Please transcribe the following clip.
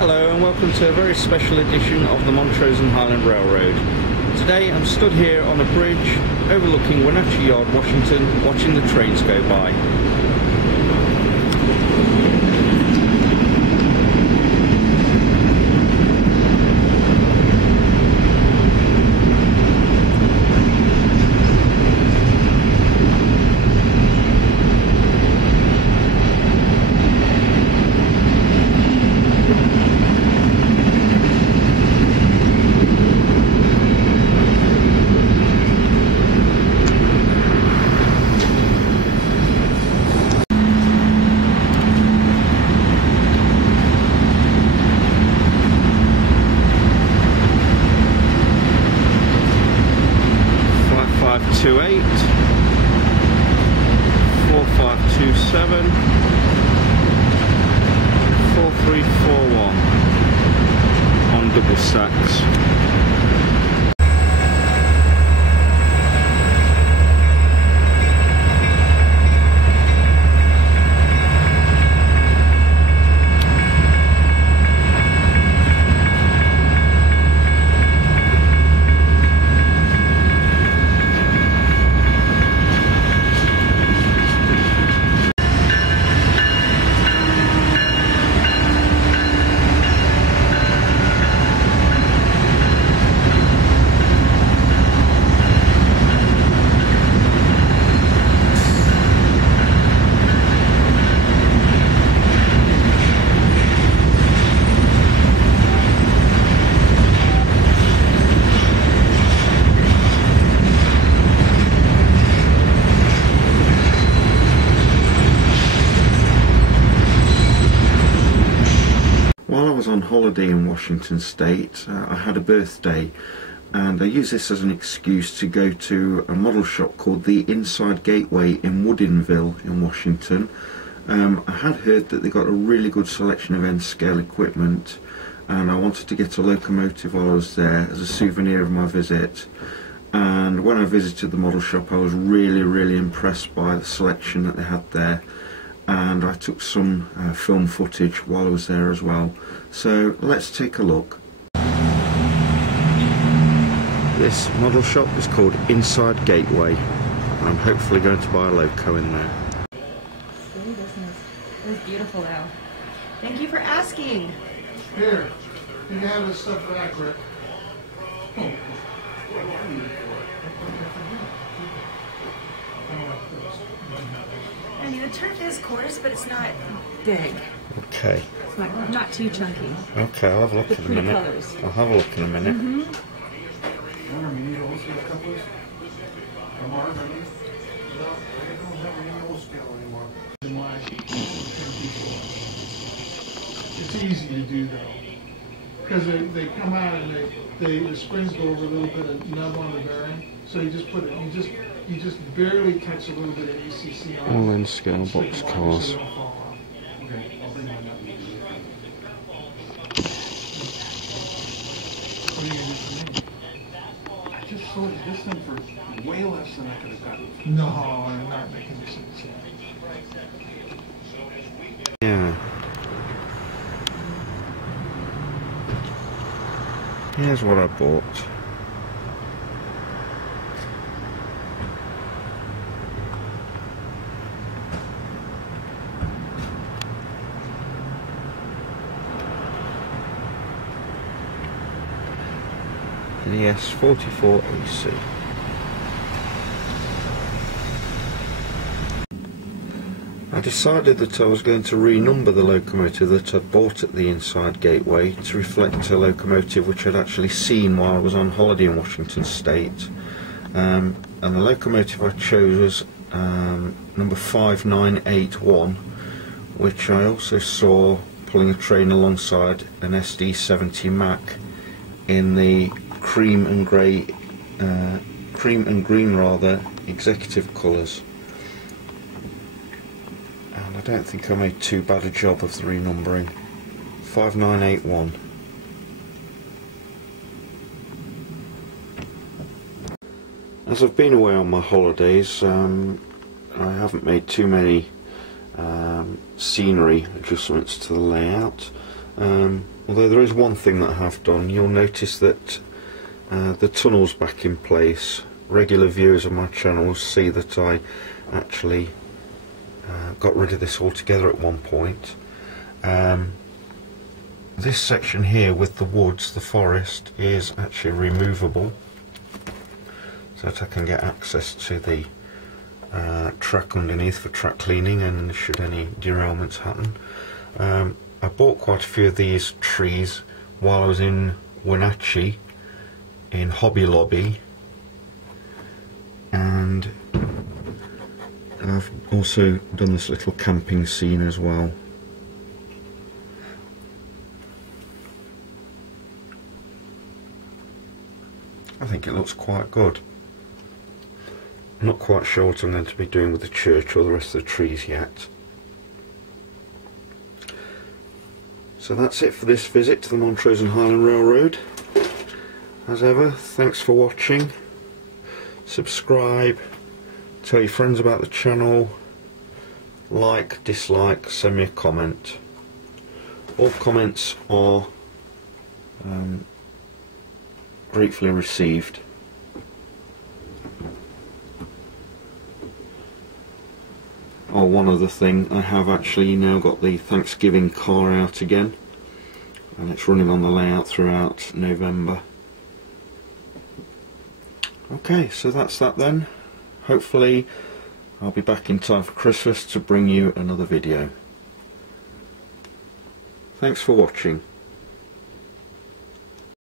Hello and welcome to a very special edition of the Montrose and Highland Railroad. Today I'm stood here on a bridge overlooking Wenatchee Yard, Washington, watching the trains go by. Two 8 4527 4341 on double stacks. While I was on holiday in Washington State, I had a birthday, and I used this as an excuse to go to a model shop called the Inside Gateway in Woodinville in Washington. I had heard that they got a really good selection of N-scale equipment, and I wanted to get a locomotive while I was there as a souvenir of my visit. And when I visited the model shop, I was really impressed by the selection that they had there. And I took some film footage while I was there as well. So let's take a look. This model shop is called Inside Gateway. I'm hopefully going to buy a loco in there. Silly business. It was beautiful though. Thank you for asking. Here, you can have this stuff back, Rick. I mean, the turf is coarse, but it's not big. Okay. It's not too chunky. Okay, I'll have a look in a minute. Colors. I'll have a look in a minute. It's easy to do though, because they come out and the springs go over a little bit of nub on the bearing, so you just put it, you just barely touch a little bit of ACC on it. All N-scale box cars. So they don't fall off. Okay, I'll bring mine up. What are you gonna do for me? I just sold this thing for way less than I could have gotten. No, I'm not making this yet. Yeah. Here's what I bought. An ES44 AC. I decided that I was going to renumber the locomotive that I'd bought at the Inside Gateway to reflect a locomotive which I'd actually seen while I was on holiday in Washington State. And the locomotive I chose was number 5981, which I also saw pulling a train alongside an SD70 Mac in the cream and green rather executive colours. And I don't think I made too bad a job of the renumbering. 5981. As I've been away on my holidays, I haven't made too many scenery adjustments to the layout. although there is one thing that I have done. You'll notice that the tunnel's back in place. Regular viewers of my channel see that I actually got rid of this altogether at one point. This section here with the woods, the forest, is actually removable, so that I can get access to the track underneath for track cleaning and should any derailments happen. I bought quite a few of these trees while I was in Wenatchee in Hobby Lobby, and I've also done this little camping scene as well. I think it looks quite good. I'm not quite sure what I'm going to be doing with the church or the rest of the trees yet. So that's it for this visit to the Montrose and Highland Railroad. As ever, thanks for watching. Subscribe, tell your friends about the channel, like, dislike, send me a comment. All comments are gratefully received. Oh, one other thing, I have actually now got the Thanksgiving car out again, and it's running on the layout throughout November. Okay, so that's that then. Hopefully I'll be back in time for Christmas to bring you another video. Thanks for watching.